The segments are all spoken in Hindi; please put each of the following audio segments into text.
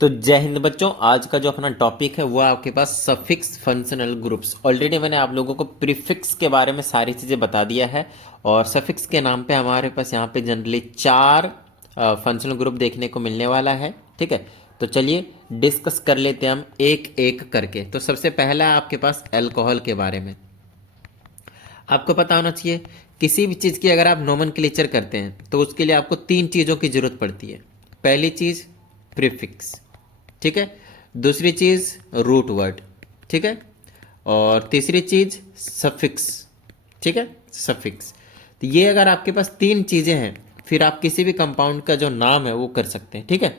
तो जय हिंद बच्चों, आज का जो अपना टॉपिक है वो आपके पास सफिक्स फंक्शनल ग्रुप्स। ऑलरेडी मैंने आप लोगों को प्रीफिक्स के बारे में सारी चीज़ें बता दिया है और सफिक्स के नाम पे हमारे पास यहाँ पे जनरली 4 फंक्शनल ग्रुप देखने को मिलने वाला है। ठीक है, तो चलिए डिस्कस कर लेते हैं हम एक एक करके। तो सबसे पहला है आपके पास अल्कोहल के बारे में। आपको पता होना चाहिए किसी भी चीज़ की अगर आप नोमेनक्लेचर करते हैं तो उसके लिए आपको 3 चीज़ों की ज़रूरत पड़ती है। पहली चीज़ प्रीफिक्स, ठीक है। दूसरी चीज़ रूट वर्ड, ठीक है। और तीसरी चीज़ सफिक्स, ठीक है, सफिक्स। तो ये अगर आपके पास 3 चीज़ें हैं फिर आप किसी भी कंपाउंड का जो नाम है वो कर सकते हैं। ठीक है,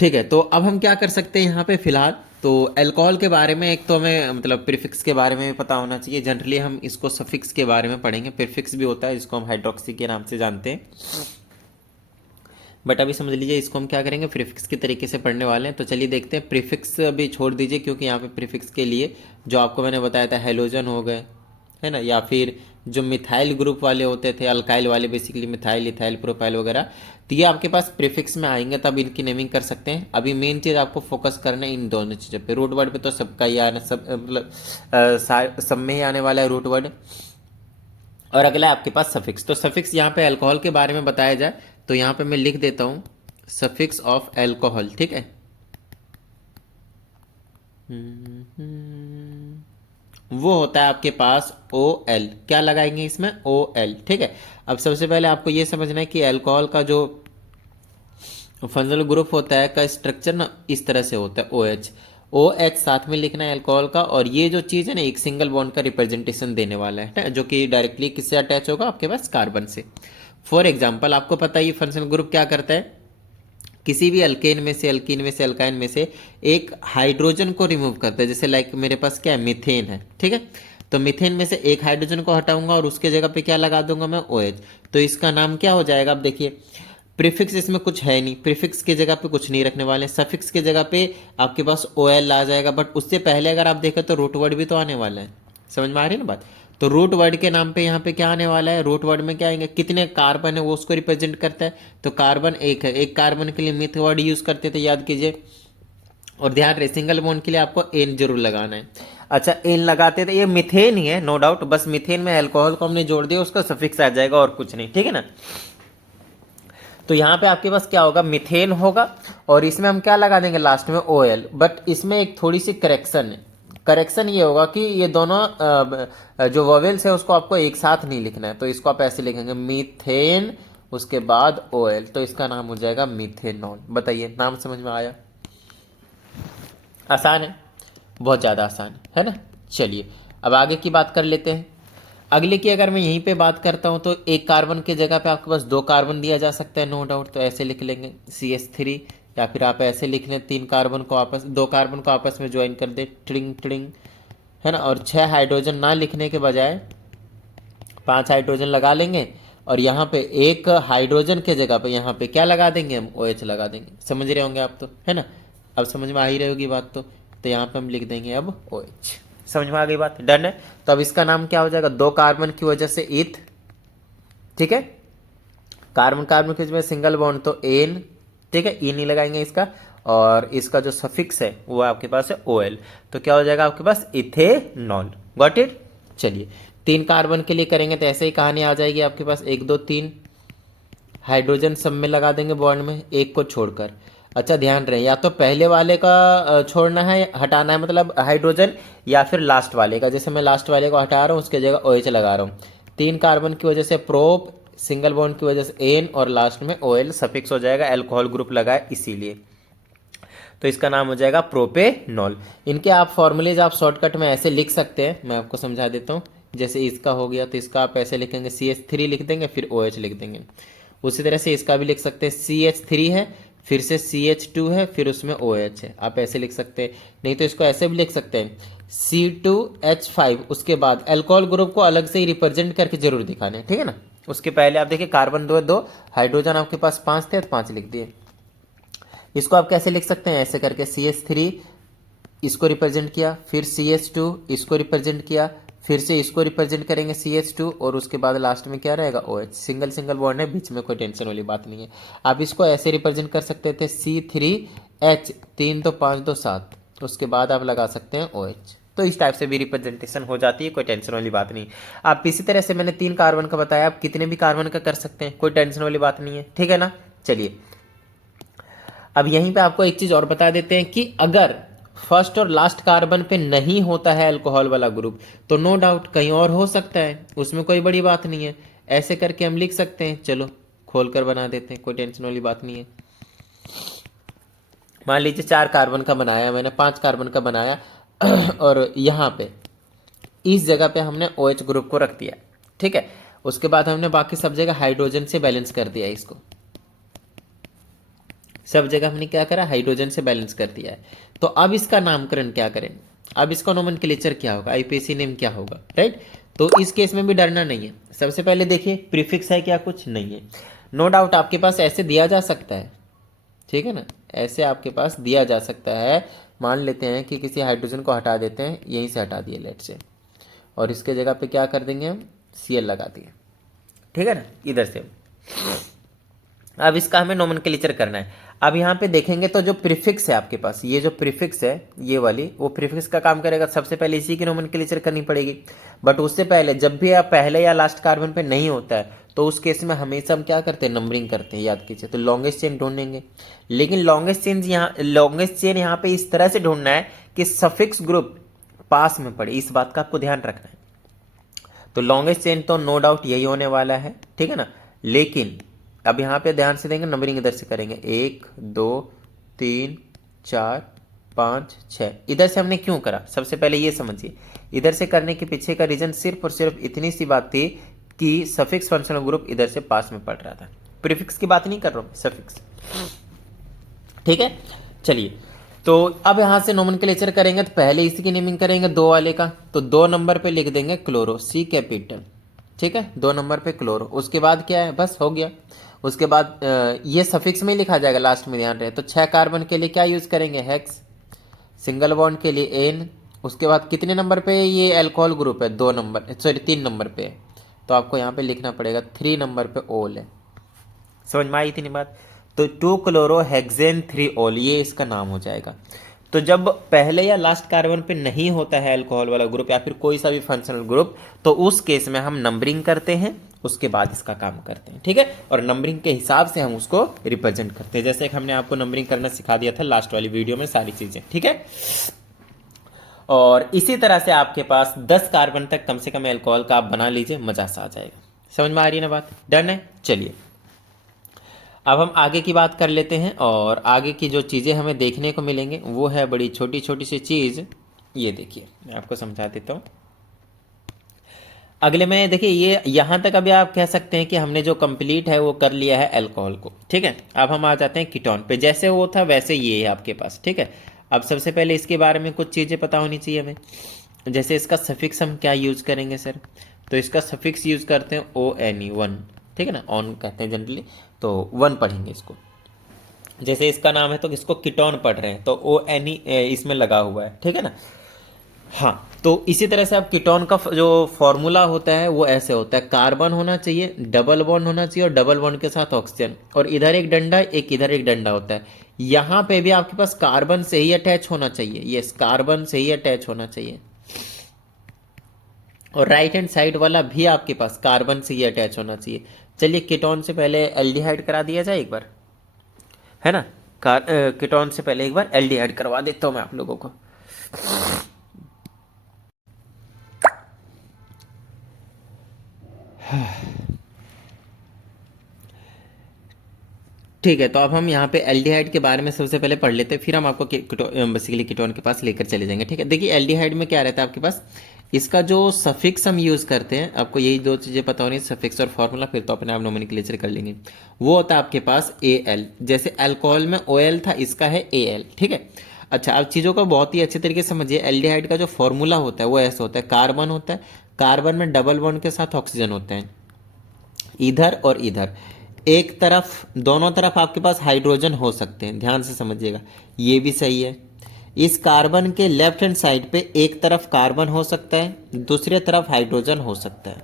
ठीक है। तो अब हम क्या कर सकते हैं यहाँ पे फिलहाल, तो अल्कोहल के बारे में एक तो हमें मतलब प्रीफिक्स के बारे में भी पता होना चाहिए। जनरली हम इसको सफिक्स के बारे में पढ़ेंगे। प्रीफिक्स भी होता है जिसको हम हाइड्रोक्सी के नाम से जानते हैं, बट अभी समझ लीजिए इसको हम क्या करेंगे, प्रीफिक्स के तरीके से पढ़ने वाले हैं। तो चलिए देखते हैं। प्रीफिक्स अभी छोड़ दीजिए क्योंकि यहाँ पे प्रीफिक्स के लिए जो आपको मैंने बताया था हेलोजन हो गए, है ना, या फिर जो मिथाइल ग्रुप वाले होते थे, अल्काइल वाले, बेसिकली मिथाइल, इथाइल, प्रोपाइल वगैरह, तो ये आपके पास प्रीफिक्स में आएंगे तब इनकी नेमिंग कर सकते हैं। अभी मेन चीज़ आपको फोकस करना है इन दोनों चीज़ों पे। रूट वर्ड पे तो सबका ही आना, सब मतलब सब में ही आने वाला है रूट वर्ड। और अगला है आपके पास सफिक्स। तो सफिक्स यहाँ पे अल्कोहल के बारे में बताया जाए तो यहाँ पे मैं लिख देता हूँ सफिक्स ऑफ अल्कोहल, ठीक है। वो होता है आपके पास ओ एल। क्या लगाएंगे इसमें? ओ एल, ठीक है। अब सबसे पहले आपको ये समझना है कि अल्कोहल का जो फंक्शनल ग्रुप होता है का स्ट्रक्चर ना इस तरह से होता है, ओ एच। ओ एच साथ में लिखना है अल्कोहल का, और ये जो चीज़ है ना एक सिंगल बॉन्ड का रिप्रेजेंटेशन देने वाला है जो कि डायरेक्टली किससे अटैच होगा, आपके पास कार्बन से। फॉर एग्जाम्पल आपको पता है ये फंक्शनल ग्रुप क्या करता है, किसी भी अल्केन में से, अल्कीन में से, अल्काइन में से एक हाइड्रोजन को रिमूव करता है। जैसे लाइक मेरे पास क्या है, मीथेन है, ठीक है। तो मीथेन में से एक हाइड्रोजन को हटाऊंगा और उसके जगह पे क्या लगा दूंगा मैं, ओ एच। तो इसका नाम क्या हो जाएगा, अब देखिए प्रीफिक्स इसमें कुछ है नहीं, प्रीफिक्स की जगह पे कुछ नहीं रखने वाले। सफिक्स की जगह पे आपके पास ओ एल आ जाएगा, बट उससे पहले अगर आप देखें तो रूट वर्ड भी तो आने वाला है। समझ में आ रही है ना बात? तो रूट वर्ड के नाम पे यहाँ पे क्या आने वाला है, रूट वर्ड में क्या आएंगे, कितने कार्बन है वो उसको रिप्रेजेंट करता है। तो कार्बन एक है, एक कार्बन के लिए मिथ वर्ड यूज करते थे, याद कीजिए। और ध्यान रहे सिंगल बॉन्ड के लिए आपको एन जरूर लगाना है। अच्छा, एन लगाते थे, ये मिथेन ही है नो डाउट, बस मिथेन में अल्कोहल को हमने जोड़ दिया, उसका सफिक्स आ जाएगा और कुछ नहीं, ठीक है ना। तो यहाँ पे आपके पास क्या होगा, मिथेन होगा, और इसमें हम क्या लगा देंगे लास्ट में, ओ एल। बट इसमें एक थोड़ी सी करेक्शन है। करेक्शन ये होगा कि ये दोनों जो वोवेल्स है उसको आपको एक साथ नहीं लिखना है। तो इसको आप ऐसे लिखेंगे मिथेन, उसके बाद ओ एल, तो इसका नाम हो जाएगा मिथेनॉल। बताइए, नाम समझ में आया? आसान है, बहुत ज़्यादा आसान है ना। चलिए अब आगे की बात कर लेते हैं। अगले की अगर मैं यहीं पे बात करता हूँ तो एक कार्बन की जगह पे आपके पास 2 कार्बन दिया जा सकता है, नो डाउट। तो ऐसे लिख लेंगे CH3, या फिर आप ऐसे लिख लें 3 कार्बन को आपस 2 कार्बन को आपस में ज्वाइन कर दे, ट्रिंग ट्रिंग, है ना। और 6 हाइड्रोजन ना लिखने के बजाय 5 हाइड्रोजन लगा लेंगे, और यहाँ पे एक हाइड्रोजन के जगह पे यहाँ पे क्या लगा देंगे, हम OH लगा देंगे। समझ रहे होंगे आप तो, है ना। अब समझ में आ ही रही होगी बात तो यहाँ पे हम लिख देंगे अब OH। समझ में आ गई बात? डन है। तो अब इसका नाम क्या हो जाएगा, 2 कार्बन की वजह से ईथ, ठीक है। कार्बन कार्बन की वजह से सिंगल बॉन्ड तो एन, ठीक है, ई नहीं लगाएंगे इसका। और इसका जो सफिक्स है वो आपके पास है OL। तो क्या हो जाएगा आपके पास, इथेनॉल। Got it? चलिए 3 कार्बन के लिए करेंगे तो ऐसे ही कहानी आ जाएगी आपके पास, 1 2 3 हाइड्रोजन सब में लगा देंगे बॉन्ड में, एक को छोड़कर। अच्छा ध्यान रहे, या तो पहले वाले का छोड़ना है, हटाना है मतलब हाइड्रोजन, या फिर लास्ट वाले का। जैसे मैं लास्ट वाले को हटा रहा हूँ, उसके जगह OH लगा रहा हूँ। 3 कार्बन की वजह से प्रोप, सिंगल बॉन्ड की वजह से एन, और लास्ट में OL सफिक्स हो जाएगा, अल्कोहल ग्रुप लगा है इसीलिए। तो इसका नाम हो जाएगा प्रोपेनॉल। इनके आप फॉर्मूलेज आप शॉर्टकट में ऐसे लिख सकते हैं, मैं आपको समझा देता हूँ। जैसे इसका हो गया तो इसका आप ऐसे लिखेंगे CH3 लिख देंगे, फिर OH लिख देंगे। उसी तरह से इसका भी लिख सकते हैं, CH3 है, फिर से CH2 है, फिर उसमें OH है, आप ऐसे लिख सकते हैं। नहीं तो इसको ऐसे भी लिख सकते हैं, C2H5, उसके बाद अल्कोहल ग्रुप को अलग से ही रिप्रेजेंट करके जरूर दिखाने, ठीक है ना। उसके पहले आप देखिए कार्बन 2 2, हाइड्रोजन आपके पास 5 थे तो 5 लिख दिए। इसको आप कैसे लिख सकते हैं, ऐसे करके CH3 इसको रिप्रेजेंट किया, फिर CH2 इसको रिप्रेजेंट किया, फिर से इसको रिप्रेजेंट करेंगे CH2 और उसके बाद लास्ट में क्या रहेगा OH। सिंगल सिंगल बॉन्ड है, बीच में कोई टेंशन वाली बात नहीं है। आप इसको ऐसे रिप्रेजेंट कर सकते थे C3H, 3 तो 5 2 7, उसके बाद आप लगा सकते हैं OH। तो इस टाइप से भी रिप्रेजेंटेशन हो जाती है, कोई टेंशन वाली बात नहीं। आप इसी तरह से मैंने 3 कार्बन का बताया, आप कितने भी कार्बन का कर सकते हैं, कोई टेंशन वाली बात नहीं है, ठीक है ना। चलिए अब यहीं पे आपको एक चीज और बता देते हैं कि अगर फर्स्ट और लास्ट कार्बन पे नहीं होता है अल्कोहल वाला ग्रुप तो नो डाउट कहीं और हो सकता है, उसमें कोई बड़ी बात नहीं है। ऐसे करके हम लिख सकते हैं, चलो खोलकर बना देते हैं, कोई टेंशन वाली बात नहीं है। मान लीजिए 4 कार्बन का बनाया मैंने, 5 कार्बन का बनाया और यहाँ पे इस जगह पे हमने OH ग्रुप को रख दिया, ठीक है। उसके बाद हमने बाकी सब जगह हाइड्रोजन से बैलेंस कर दिया, इसको सब जगह हमने क्या करा, हाइड्रोजन से बैलेंस कर दिया है। तो अब इसका नामकरण क्या करें, अब इसका नोमेनक्लेचर क्या होगा, IUPAC नेम क्या होगा, राइट। तो इस केस में भी डरना नहीं है। सबसे पहले देखिए प्रीफिक्स है क्या, कुछ नहीं है। नो डाउट आपके पास ऐसे दिया जा सकता है, ठीक है ना, ऐसे आपके पास दिया जा सकता है। मान लेते हैं कि किसी हाइड्रोजन को हटा देते हैं, यहीं से हटा दिए लेट से, और इसके जगह पे क्या कर देंगे हम, Cl लगा दिए, ठीक है ना, इधर से। अब इसका हमें नोमेनक्लेचर करना है। अब यहाँ पे देखेंगे तो जो प्रीफिक्स है आपके पास, ये जो प्रीफिक्स है ये वाली, वो प्रीफिक्स का काम करेगा। सबसे पहले इसी की नोमेनक्लेचर करनी पड़ेगी, बट उससे पहले जब भी आप पहले या लास्ट कार्बन पे नहीं होता है तो उस केस में हमेशा हम क्या करते हैं, नंबरिंग करते हैं, याद कीजिए। तो लॉन्गेस्ट चेन ढूंढेंगे, लेकिन लॉन्गेस्ट चेन यहाँ पे इस तरह से ढूंढना है कि सफिक्स ग्रुप पास में पड़े, इस बात का आपको ध्यान रखना है। तो लॉन्गेस्ट चेन तो नो डाउट यही होने वाला है, ठीक है ना। लेकिन अब यहाँ पे ध्यान से देंगे, नंबरिंग इधर से करेंगे, 1 2 3 4 5 6। इधर से हमने क्यों करा, सबसे पहले ये समझिए। इधर से करने के पीछे का रीजन सिर्फ और सिर्फ इतनी सी बात थी कि सफिक्स फंक्शनल ग्रुप इधर से पास में पड़ रहा था। प्रीफिक्स की बात नहीं कर रहा हूँ, सफिक्स, ठीक है। चलिए तो अब यहां से नोमेनक्लेचर करेंगे तो पहले इसी की नेमिंग करेंगे 2 वाले का, तो 2 नंबर पे लिख देंगे क्लोरो, C कैपिटल, ठीक है, 2 नंबर पे क्लोरो। उसके बाद क्या है, बस हो गया। उसके बाद ये सफिक्स में ही लिखा जाएगा, लास्ट में ध्यान रहे। तो 6 कार्बन के लिए क्या यूज करेंगे, हेक्स। सिंगल बॉन्ड के लिए N। उसके बाद कितने नंबर पे ये अल्कोहल ग्रुप है, 2 नंबर, सॉरी 3 नंबर पे है, तो आपको यहाँ पे लिखना पड़ेगा 3 नंबर पे ओल है। समझ में आई इतनी बात। तो 2 क्लोरोहेक्सेन 3 ओल, ये इसका नाम हो जाएगा। तो जब पहले या लास्ट कार्बन पे नहीं होता है अल्कोहल वाला ग्रुप या फिर कोई सा भी फंक्शनल ग्रुप, तो उस केस में हम नंबरिंग करते हैं, उसके बाद इसका काम करते हैं, ठीक है। और नंबरिंग के हिसाब से हम उसको रिप्रेजेंट करते हैं, जैसे हमने आपको नंबरिंग करना सिखा दिया था लास्ट वाली वीडियो में, सारी चीजें, ठीक है। और इसी तरह से आपके पास 10 कार्बन तक कम से कम अल्कोहल का आप बना लीजिए, मजा सा आ जाएगा। समझ में आ रही है ना बात, डन है। चलिए अब हम आगे की बात कर लेते हैं, और आगे की जो चीज़ें हमें देखने को मिलेंगे वो है बड़ी छोटी छोटी सी चीज़। ये देखिए मैं आपको समझा देता हूँ। अगले में देखिए, ये यहाँ तक अभी आप कह सकते हैं कि हमने जो कंप्लीट है वो कर लिया है अल्कोहल को, ठीक है। अब हम आ जाते हैं कीटोन पे, जैसे वो था वैसे ये है आपके पास, ठीक है। अब सबसे पहले इसके बारे में कुछ चीज़ें पता होनी चाहिए हमें, जैसे इसका सफिक्स हम क्या यूज़ करेंगे सर, तो इसका सफिक्स यूज़ करते हैं ONE, 1, ठीक है ना, ऑन कहते हैं जनरली, तो 1 पढ़ेंगे इसको। जैसे इसका नाम है तो इसको कीटोन पढ़ रहे हैं, तो ONE इसमें लगा हुआ है, ठीक है ना। हाँ, तो इसी तरह से अब कीटोन का जो फॉर्मूला होता है वो ऐसे होता है, कार्बन होना चाहिए, डबल बॉन्ड होना चाहिए, और डबल बॉन्ड के साथ ऑक्सीजन, और इधर एक डंडा एक इधर एक डंडा होता है। यहाँ पे भी आपके पास कार्बन से ही अटैच होना चाहिए, यस, कार्बन से ही अटैच होना चाहिए। और राइट हैंड साइड वाला भी आपके पास कार्बन से ही अटैच होना चाहिए। चलिए कीटोन से पहले एल्डिहाइड करा दिया जाए एक बार, है ना। कीटोन से पहले एक बार एल्डिहाइड करवा देता हूं मैं आप लोगों को। ठीक है, तो अब हम यहाँ पे एल्डिहाइड के बारे में सबसे पहले पढ़ लेते हैं, फिर हम आपको बेसिकली कीटोन के पास लेकर चले जाएंगे, ठीक है। देखिए एल्डिहाइड में क्या रहता है आपके पास, इसका जो सफिक्स हम यूज़ करते हैं, आपको यही 2 चीज़ें पता होनी, सफिक्स और फॉर्मूला, फिर तो अपने आप नोमेनक्लेचर कर लेंगे। वो होता है आपके पास AL, जैसे अल्कोहल में OL था, इसका है AL, ठीक है। अच्छा, अब चीज़ों को बहुत ही अच्छे तरीके से समझिए। एल्डिहाइड का जो फॉर्मूला होता है वो ऐसा होता है, कार्बन होता है, कार्बन में डबल बॉन्ड के साथ ऑक्सीजन होते हैं, इधर और इधर, एक तरफ, दोनों तरफ आपके पास हाइड्रोजन हो सकते हैं, ध्यान से समझिएगा, ये भी सही है। इस कार्बन के लेफ्ट हैंड साइड पे एक तरफ कार्बन हो सकता है, दूसरी तरफ हाइड्रोजन हो सकता है,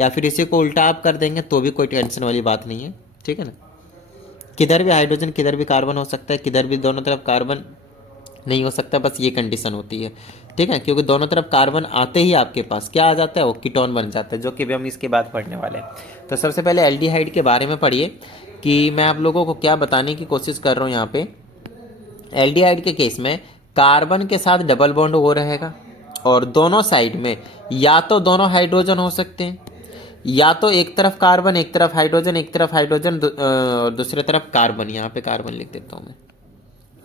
या फिर इसी को उल्टा आप कर देंगे तो भी कोई टेंशन वाली बात नहीं है, ठीक है ना। किधर भी हाइड्रोजन किधर भी कार्बन हो सकता है, किधर भी दोनों तरफ कार्बन नहीं हो सकता, बस ये कंडीशन होती है, ठीक है। क्योंकि दोनों तरफ कार्बन आते ही आपके पास क्या आ जाता है, वो कीटोन बन जाता है, जो कि भी हम इसके बाद पढ़ने वाले हैं। तो सबसे पहले एल्डिहाइड के बारे में पढ़िए कि मैं आप लोगों को क्या बताने की कोशिश कर रहा हूँ यहाँ पे। एल्डिहाइड के केस में कार्बन के साथ डबल बॉन्ड हो रहेगा और दोनों साइड में या तो दोनों हाइड्रोजन हो सकते हैं, या तो एक तरफ कार्बन एक तरफ हाइड्रोजन, एक तरफ हाइड्रोजन दूसरी तरफ कार्बन। यहाँ पे कार्बन लिख देता हूँ मैं,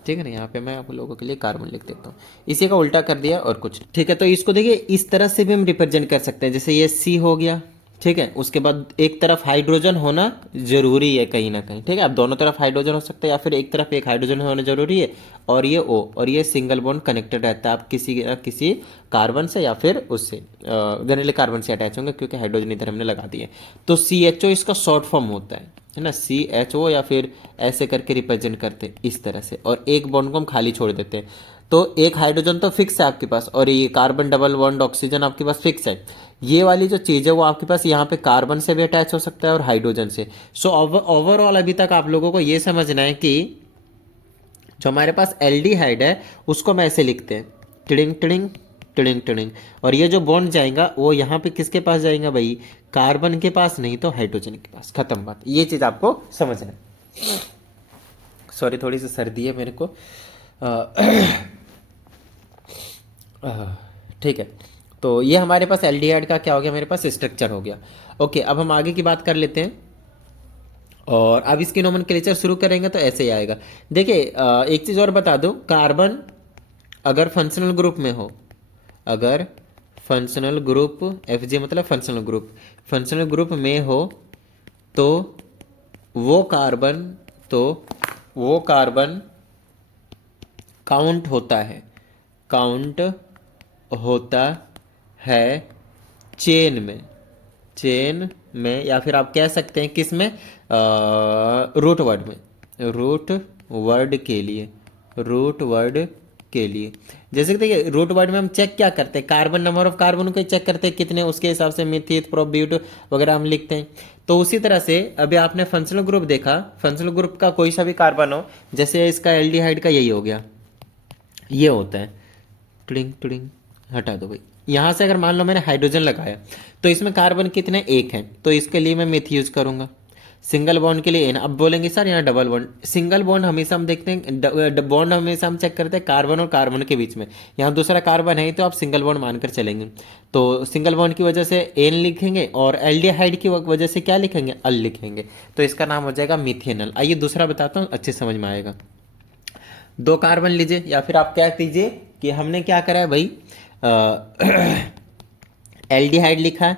ठीक है ना। यहाँ पे मैं आप लोगों के लिए कार्बन लिख देता हूँ, इसी का उल्टा कर दिया और कुछ, ठीक है। तो इसको देखिए इस तरह से भी हम रिप्रेजेंट कर सकते हैं, जैसे ये सी हो गया, ठीक है। उसके बाद एक तरफ हाइड्रोजन होना जरूरी है कहीं ना कहीं, ठीक है। अब दोनों तरफ हाइड्रोजन हो सकता है या फिर एक तरफ एक हाइड्रोजन होना जरूरी है, और ये ओ, और ये सिंगल बॉन्ड कनेक्टेड रहता है आप किसी कार्बन से या फिर उससे गैलीलिक कार्बन से अटैच होंगे, क्योंकि हाइड्रोजन इधर हमने लगा दिए। तो CHO इसका शॉर्ट फॉर्म होता है ना, CHO, या फिर ऐसे करके रिप्रेजेंट करते हैं इस तरह से, और एक बॉन्ड को हम खाली छोड़ देते हैं। तो एक हाइड्रोजन तो फिक्स है आपके पास, और ये कार्बन डबल बॉन्ड ऑक्सीजन आपके पास फिक्स है। ये वाली जो चीज़ है वो आपके पास यहाँ पे कार्बन से भी अटैच हो सकता है और हाइड्रोजन से। सो ओवरऑल अभी तक आप लोगों को ये समझना है कि जो हमारे पास एल्डिहाइड है उसको हम ऐसे लिखते हैं, टिडिंग टिडिंग टिडिंग टिडिंग, और ये जो बॉन्ड जाएगा वो यहाँ पे किसके पास जाएगा भाई, कार्बन के पास, नहीं तो हाइड्रोजन के पास। खत्म बात, ये चीज़ आपको समझना है। सॉरी थोड़ी सी सर्दी है मेरे को, ठीक है। तो ये हमारे पास एल्डिहाइड का क्या हो गया, मेरे पास स्ट्रक्चर हो गया। ओके, अब हम आगे की बात कर लेते हैं, और अब इसकी नोमेनक्लेचर शुरू करेंगे तो ऐसे ही आएगा। देखिए एक चीज़ और बता दूं, कार्बन अगर फंक्शनल ग्रुप में हो, अगर फंक्शनल ग्रुप FG मतलब फंक्शनल ग्रुप में हो, तो वो कार्बन काउंट होता है चेन में, या फिर आप कह सकते हैं किस में, रूट वर्ड के लिए। जैसे कि देखिए रूट वर्ड में हम चेक क्या करते हैं, कार्बन नंबर ऑफ कार्बन को चेक करते हैं कितने, उसके हिसाब से मिथित प्रोप ब्यूट वगैरह हम लिखते हैं। तो उसी तरह से अभी आपने फंक्शनल ग्रुप देखा, फंक्शनल ग्रुप का कोई सा भी कार्बन हो, जैसे इसका एल्डिहाइड का यही हो गया, ये होता है, टुडिंग टुडिंग हटा दो भाई। यहाँ से अगर मान लो मैंने हाइड्रोजन लगाया तो इसमें कार्बन कितने, एक है, तो इसके लिए मैं मिथ यूज करूंगा। सिंगल बॉन्ड के लिए एन। अब बोलेंगे सर यहाँ डबल बॉन्ड, सिंगल बॉन्ड हमेशा हम देखते हैं, बॉन्ड हमेशा हम चेक करते हैं कार्बन और कार्बन के बीच में, यहाँ दूसरा कार्बन है तो आप सिंगल बॉन्ड मानकर चलेंगे। तो सिंगल बॉन्ड की वजह से एन लिखेंगे, और एल्डिहाइड की वजह से क्या लिखेंगे, अल लिखेंगे, तो इसका नाम हो जाएगा मिथेनल। आइए दूसरा बताता हूँ, अच्छे समझ में आएगा। 2 कार्बन लीजिए, या फिर आप क्या कीजिए कि हमने क्या करा है भाई, एल्डिहाइड लिखा,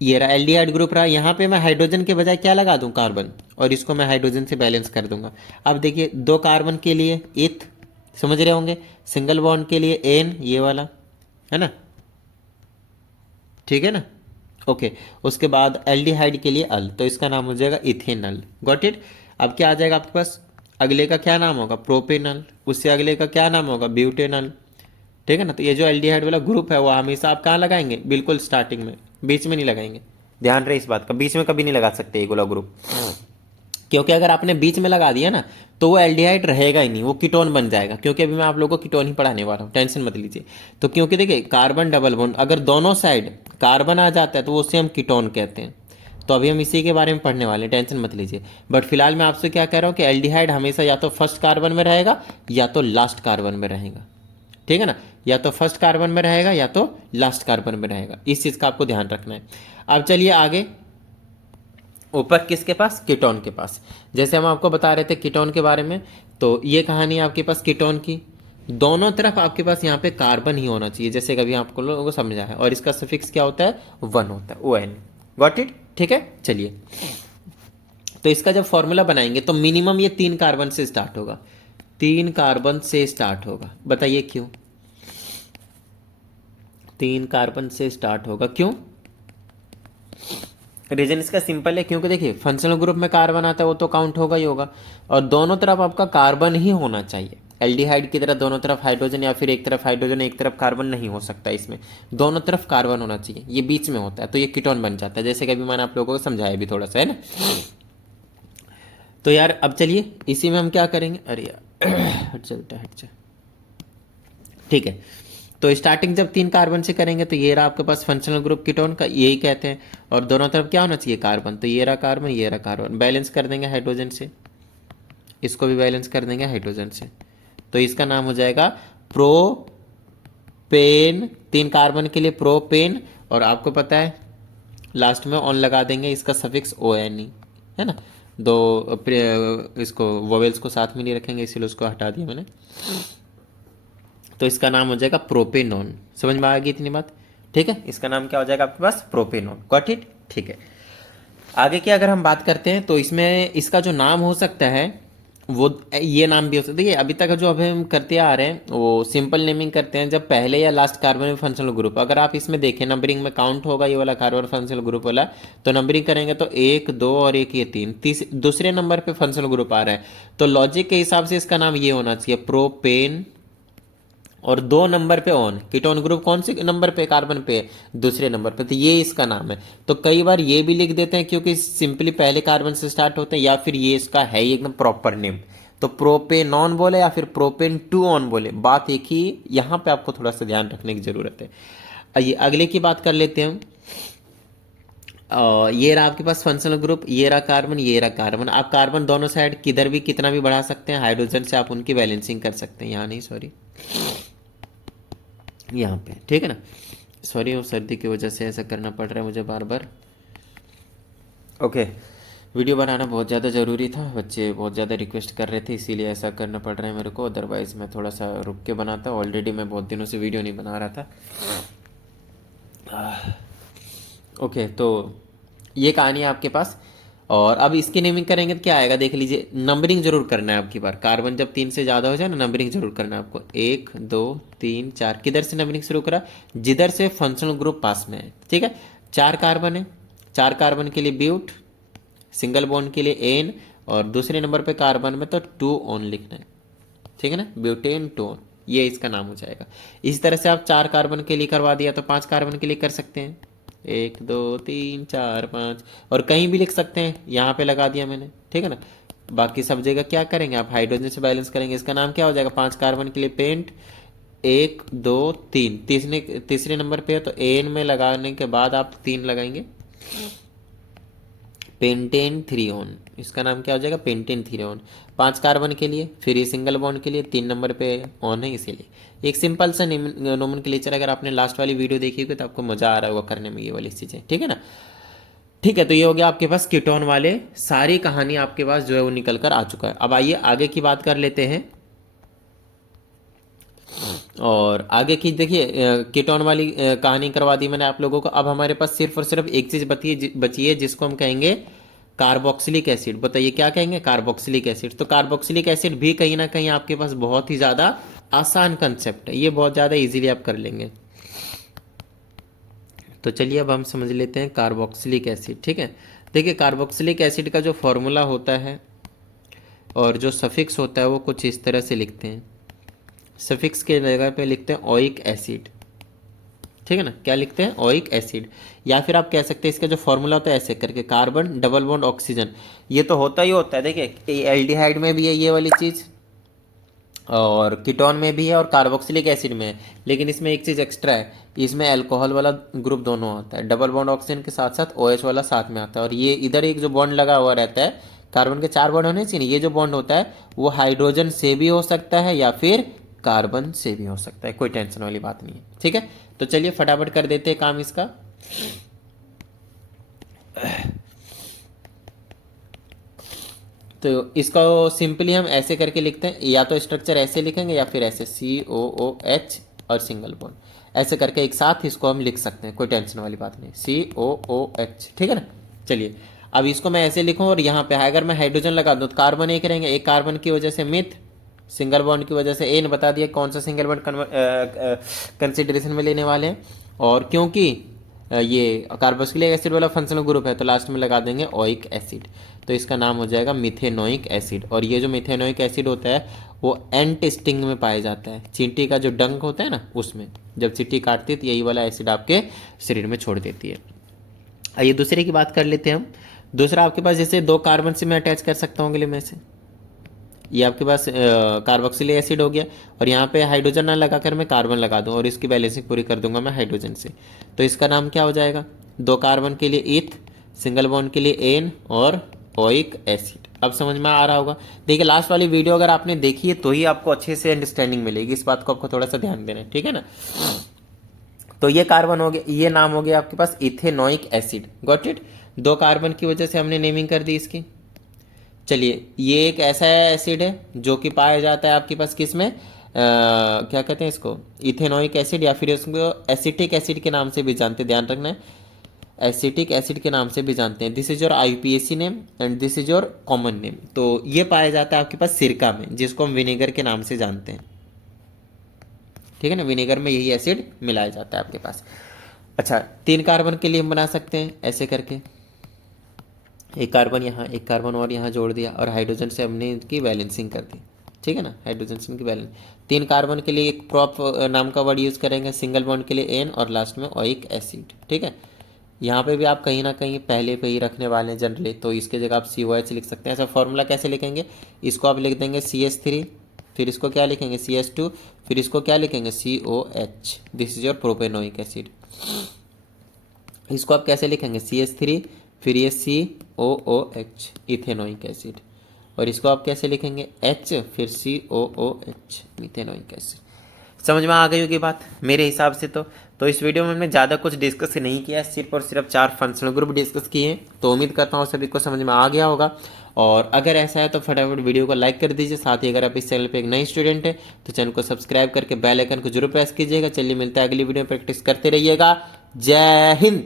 ये रहा एल्डिहाइड ग्रुप रहा, यहाँ पे मैं हाइड्रोजन के बजाय क्या लगा दूं, कार्बन, और इसको मैं हाइड्रोजन से बैलेंस कर दूंगा। अब देखिए 2 कार्बन के लिए इथ, समझ रहे होंगे, सिंगल बॉन्ड के लिए एन, ये वाला है ना, ठीक है ना। ओके, उसके बाद एल्डिहाइड के लिए अल, तो इसका नाम हो जाएगा इथेनल। Got it. अब क्या आ जाएगा आपके पास, अगले का क्या नाम होगा, प्रोपेनल, उससे अगले का क्या नाम होगा, ब्यूटेनल, ठीक है ना। तो ये जो एल्डिहाइड वाला ग्रुप है वो हमेशा आप कहाँ लगाएंगे, बिल्कुल स्टार्टिंग में, बीच में नहीं लगाएंगे। ध्यान रहे इस बात का, बीच में कभी नहीं लगा सकते ये वाला ग्रुप, क्योंकि अगर आपने बीच में लगा दिया ना तो वो एल्डिहाइड रहेगा ही नहीं, वो कीटोन बन जाएगा। क्योंकि अभी मैं आप लोगों को कीटोन ही पढ़ाने वाला हूँ, टेंशन मत लीजिए। तो क्योंकि देखिए कार्बन डबल बॉन्ड अगर दोनों साइड कार्बन आ जाता है तो उसे हम कीटोन कहते हैं। तो अभी हम इसी के बारे में पढ़ने वाले हैं, टेंशन मत लीजिए। बट फिलहाल मैं आपसे क्या कह रहा हूँ कि एल्डिहाइड हमेशा या तो फर्स्ट कार्बन में रहेगा या तो लास्ट कार्बन में रहेगा, ठीक है ना, या तो फर्स्ट कार्बन में रहेगा या तो लास्ट कार्बन में रहेगा। इस चीज़ का आपको ध्यान रखना है। अब चलिए आगे, ऊपर किसके पास, कीटोन के पास। जैसे हम आपको बता रहे थे कीटोन के बारे में, तो ये कहानी है आपके पास कीटोन की। दोनों तरफ आपके पास यहाँ पे कार्बन ही होना चाहिए, जैसे कभी आपको लोगों को समझा है, और इसका सफिक्स क्या होता है, 1 होता है, ON। गॉट इट, ठीक है। चलिए, तो इसका जब फॉर्मूला बनाएंगे तो मिनिमम ये 3 कार्बन से स्टार्ट होगा, 3 कार्बन से स्टार्ट होगा। बताइए क्यों 3 कार्बन से स्टार्ट होगा, क्यों? रीजन इसका सिंपल है, क्योंकि देखिए फंक्शनल ग्रुप में कार्बन आता है वो तो काउंट होगा ही होगा, और दोनों तरफ आपका कार्बन ही होना चाहिए। एल्डिहाइड की तरह दोनों तरफ हाइड्रोजन या फिर एक तरफ हाइड्रोजन एक तरफ कार्बन नहीं हो सकता, इसमें दोनों तरफ कार्बन होना चाहिए, ये बीच में होता है तो ये कीटोन बन जाता है, जैसे कि अभी मैंने आप लोगों को समझाया भी थोड़ा सा, है ना। तो यार अब चलिए इसी में हम क्या करेंगे, अरे यार हट जा बेटा हट जा, ठीक है। तो स्टार्टिंग जब 3 कार्बन से करेंगे तो ये रहा आपके पास फंक्शनल ग्रुप कीटोन का, यही कहते हैं, और दोनों तरफ क्या होना चाहिए कार्बन, तो ये रहा कार्बन ये रहा कार्बन, बैलेंस कर देंगे हाइड्रोजन से, इसको भी बैलेंस कर देंगे हाइड्रोजन से, तो इसका नाम हो जाएगा प्रोपेन, 3 कार्बन के लिए प्रोपेन, और आपको पता है लास्ट में ऑन लगा देंगे, इसका सफिक्स ओ एन ई, है ना, इसको वोवेल्स को साथ में नहीं रखेंगे इसीलिए उसको हटा दिया मैंने, तो इसका नाम हो जाएगा प्रोपेनॉन। समझ में आ गई इतनी बात, ठीक है। इसका नाम क्या हो जाएगा आपके पास, प्रोपेनॉन, गॉट इट, ठीक है। आगे की अगर हम बात करते हैं तो इसमें इसका जो नाम हो सकता है वो ये नाम भी हो सकता है। देखिए अभी तक जो अभी हम करते आ रहे हैं वो सिंपल नेमिंग करते हैं, जब पहले या लास्ट कार्बन में फंक्शनल ग्रुप, अगर आप इसमें देखें नंबरिंग में काउंट होगा ये वाला कार्बन फंक्शनल ग्रुप वाला, तो नंबरिंग करेंगे तो 1 2 और एक ये 3, दूसरे नंबर पे फंक्शनल ग्रुप आ रहा है, तो लॉजिक के हिसाब से इसका नाम ये होना चाहिए प्रोपेन, और 2 नंबर पे ऑन, कीटोन ग्रुप कौन से नंबर पे, कार्बन पे, दूसरे नंबर पे, तो ये इसका नाम है। तो कई बार ये भी लिख देते हैं क्योंकि सिंपली पहले कार्बन से स्टार्ट होते हैं, या फिर ये इसका है ही एकदम प्रॉपर नेम, तो प्रोपेनॉन बोले या फिर प्रोपेन टू ऑन बोले, बात एक ही, यहाँ पे आपको थोड़ा सा ध्यान रखने की जरूरत है। आइए अगले की बात कर लेते हैं। ये रहा आपके पास फंक्शनल ग्रुप, ये रहा कार्बन ये रहा कार्बन, आप कार्बन दोनों साइड किधर भी कितना भी बढ़ा सकते हैं, हाइड्रोजन से आप उनकी बैलेंसिंग कर सकते हैं, यहाँ नहीं सॉरी यहाँ पे, ठीक है ना, सॉरी वो सर्दी की वजह से ऐसा करना पड़ रहा है मुझे बार बार। ओके, वीडियो बनाना बहुत ज़्यादा ज़रूरी था, बच्चे बहुत ज़्यादा रिक्वेस्ट कर रहे थे इसीलिए ऐसा करना पड़ रहा है मेरे को, अदरवाइज़ मैं थोड़ा सा रुक के बनाता, ऑलरेडी मैं बहुत दिनों से वीडियो नहीं बना रहा था। ओके, तो ये कहानी है आपके पास, और अब इसकी नेमिंग करेंगे तो क्या आएगा देख लीजिए, नंबरिंग जरूर करना है आपकी बार, कार्बन जब 3 से ज़्यादा हो जाए ना नंबरिंग जरूर करना है आपको, 1 2 3 4, किधर से नंबरिंग शुरू करा, जिधर से फंक्शनल ग्रुप पास में है, ठीक है। 4 कार्बन है, 4 कार्बन के लिए ब्यूट, सिंगल बॉन्ड के लिए एन, और दूसरे नंबर पे कार्बन में तो 2 ऑन लिखना है, ठीक है ना, ब्यूटेन 2 ऑन, ये इसका नाम हो जाएगा। इस तरह से आप 4 कार्बन के लिए करवा दिया तो 5 कार्बन के लिए कर सकते हैं, 1 2 3 4 5, और कहीं भी लिख सकते हैं, यहाँ पे लगा दिया मैंने, ठीक है ना। बाकी सब जगह क्या करेंगे आप, हाइड्रोजन से बैलेंस करेंगे, इसका नाम क्या हो जाएगा, 5 कार्बन के लिए पेंट, 1 2 3, तीसरे नंबर पे है तो एन में लगाने के बाद आप 3 लगाएंगे, पेंटेन 3 ऑन, इसका नाम क्या हो जाएगा, पेंटेन 3 ऑन, 5 कार्बन के लिए, फिर ये सिंगल बॉन्ड के लिए 3 नंबर पे ऑन है इसीलिए। एक सिंपल सा नोमेनक्लेचर, अगर आपने लास्ट वाली वीडियो देखी होगी तो आपको मजा आ रहा होगा करने में ये वाली चीज़ें, ठीक है ना। ठीक है, तो ये हो गया आपके पास कीटोन वाले, सारी कहानी आपके पास जो है वो निकल कर आ चुका है। अब आइए आगे की बात कर लेते हैं, और आगे की देखिए कीटोन वाली कहानी करवा दी मैंने आप लोगों को। अब हमारे पास सिर्फ और सिर्फ एक चीज़ बची है जिसको हम कहेंगे कार्बोक्सिलिक एसिड। बताइए क्या कहेंगे, कार्बोक्सिलिक एसिड। तो कार्बोक्सिलिक एसिड भी कहीं ना कहीं आपके पास बहुत ही ज़्यादा आसान कंसेप्ट है, ये बहुत ज़्यादा इजीली आप कर लेंगे। तो चलिए अब हम समझ लेते हैं कार्बोक्सिलिक एसिड, ठीक है। देखिए कार्बोक्सिलिक एसिड का जो फॉर्मूला होता है और जो सफिक्स होता है वो कुछ इस तरह से लिखते हैं, सफिक्स के जगह पे लिखते हैं ओइक एसिड, ठीक है ना, क्या लिखते हैं, ओइक एसिड, या फिर आप कह सकते हैं इसका जो फॉर्मूला होता है ऐसे करके, कार्बन डबल बॉन्ड ऑक्सीजन, ये तो होता ही होता है। देखिए एल्डिहाइड में भी है ये वाली चीज़, और कीटोन में भी है, और कार्बोक्सिलिक एसिड में है, लेकिन इसमें एक चीज़ एक्स्ट्रा है, इसमें अल्कोहल वाला ग्रुप दोनों आता है, डबल बॉन्ड ऑक्सीजन के साथ साथ OH वाला साथ में आता है, और ये इधर एक जो बॉन्ड लगा हुआ रहता है, कार्बन के 4 बॉन्ड होने चाहिए, ये जो बॉन्ड होता है वो हाइड्रोजन से भी हो सकता है या फिर कार्बन से भी हो सकता है, कोई टेंशन वाली बात नहीं है, ठीक है। तो चलिए फटाफट कर देते हैं काम इसका। तो इसको सिंपली हम ऐसे करके लिखते हैं, या तो स्ट्रक्चर ऐसे लिखेंगे या फिर ऐसे COOH और सिंगल बॉन्ड, ऐसे करके एक साथ इसको हम लिख सकते हैं, कोई टेंशन वाली बात नहीं, COOH, ठीक है ना। चलिए अब इसको मैं ऐसे लिखूं, और यहाँ पे अगर मैं हाइड्रोजन लगा दूँ तो कार्बन एक रहेंगे, एक कार्बन की वजह से मिथ, सिंगल बॉन्ड की वजह से एन, बता दिया कौन सा सिंगल बॉन्ड कंसिडरेशन में लेने वाले हैं, और क्योंकि ये कार्बोक्सिलिक एसिड वाला फंक्शनल ग्रुप है तो लास्ट में लगा देंगे ओइक एसिड, तो इसका नाम हो जाएगा मिथेनोइक एसिड। और ये जो मिथेनोइक एसिड होता है वो एंट स्टिंग में पाया जाता है, चींटी का जो डंक होता है ना उसमें, जब चींटी काटती है तो यही वाला एसिड आपके शरीर में छोड़ देती है। आइए दूसरे की बात कर लेते हैं हम। दूसरा आपके पास जैसे दो कार्बन से मैं अटैच कर सकता हूँ अगले में से, ये आपके पास कार्बोक्सिलिक एसिड हो गया और यहाँ पे हाइड्रोजन ना लगाकर मैं कार्बन लगा दूँ और इसकी बैलेंसिंग पूरी कर दूंगा मैं हाइड्रोजन से, तो इसका नाम क्या हो जाएगा, दो कार्बन के लिए ईथ, सिंगल बॉन्ड के लिए एन और ओइक एसिड। अब समझ में आ रहा होगा। देखिए लास्ट वाली वीडियो अगर आपने देखी है तो ही आपको अच्छे से अंडरस्टैंडिंग मिलेगी, इस बात को आपको थोड़ा सा ध्यान देना है, ठीक है ना। तो ये कार्बन हो गया, ये नाम हो गया आपके पास इथेनोइक एसिड, गॉट इट। दो कार्बन की वजह से हमने नेमिंग कर दी इसकी। चलिए ये एक ऐसा एसिड है जो कि पाया जाता है आपके पास किस में, क्या कहते हैं इसको, इथेनोइक एसिड, या फिर इसको एसिटिक एसिड के नाम से भी जानते हैं, ध्यान रखना है, एसिटिक एसिड के नाम से भी जानते हैं। This is your IUPAC name and this is your common name. तो ये पाया जाता है आपके पास सिरका में, जिसको हम विनेगर के नाम से जानते हैं, ठीक है ना, विनेगर में यही एसिड मिलाया जाता है आपके पास। अच्छा, तीन कार्बन के लिए हम बना सकते हैं ऐसे करके, एक कार्बन यहाँ, एक कार्बन और यहाँ जोड़ दिया और हाइड्रोजन से हमने इनकी बैलेंसिंग कर दी, ठीक है ना, हाइड्रोजन से इनकी बैलेंस। तीन कार्बन के लिए एक प्रॉप नाम का वर्ड यूज़ करेंगे, सिंगल बॉन्ड के लिए एन और लास्ट में ओइक एसिड, ठीक है। यहाँ पे भी आप कहीं ना कहीं पहले पे ही रखने वाले हैं जनरली, तो इसके जगह आप COH लिख सकते हैं। ऐसा फॉर्मूला कैसे लिखेंगे, इसको आप लिख देंगे CH3, फिर इसको क्या लिखेंगे CH2, फिर इसको क्या लिखेंगे COH, this is your propanoic acid. इसको आप कैसे लिखेंगे CH3, फिर ये COOH इथेनोइक एसिड, और इसको आप कैसे लिखेंगे H, फिर COOH मिथेनोइक एसिड। समझ में आ गई होगी बात मेरे हिसाब से। तो इस वीडियो में हमने ज़्यादा कुछ डिस्कस नहीं किया, सिर्फ और सिर्फ 4 फंक्शनल ग्रुप डिस्कस किए हैं। तो उम्मीद करता हूँ सभी को समझ में आ गया होगा, और अगर ऐसा है तो फटाफट वीडियो को लाइक कर दीजिए। साथ ही अगर आप इस चैनल पे एक नए स्टूडेंट है तो चैनल को सब्सक्राइब करके बेल आइकन को जरूर प्रेस कीजिएगा। चलिए मिलता है अगली वीडियो में, प्रैक्टिस करते रहिएगा। जय हिंद।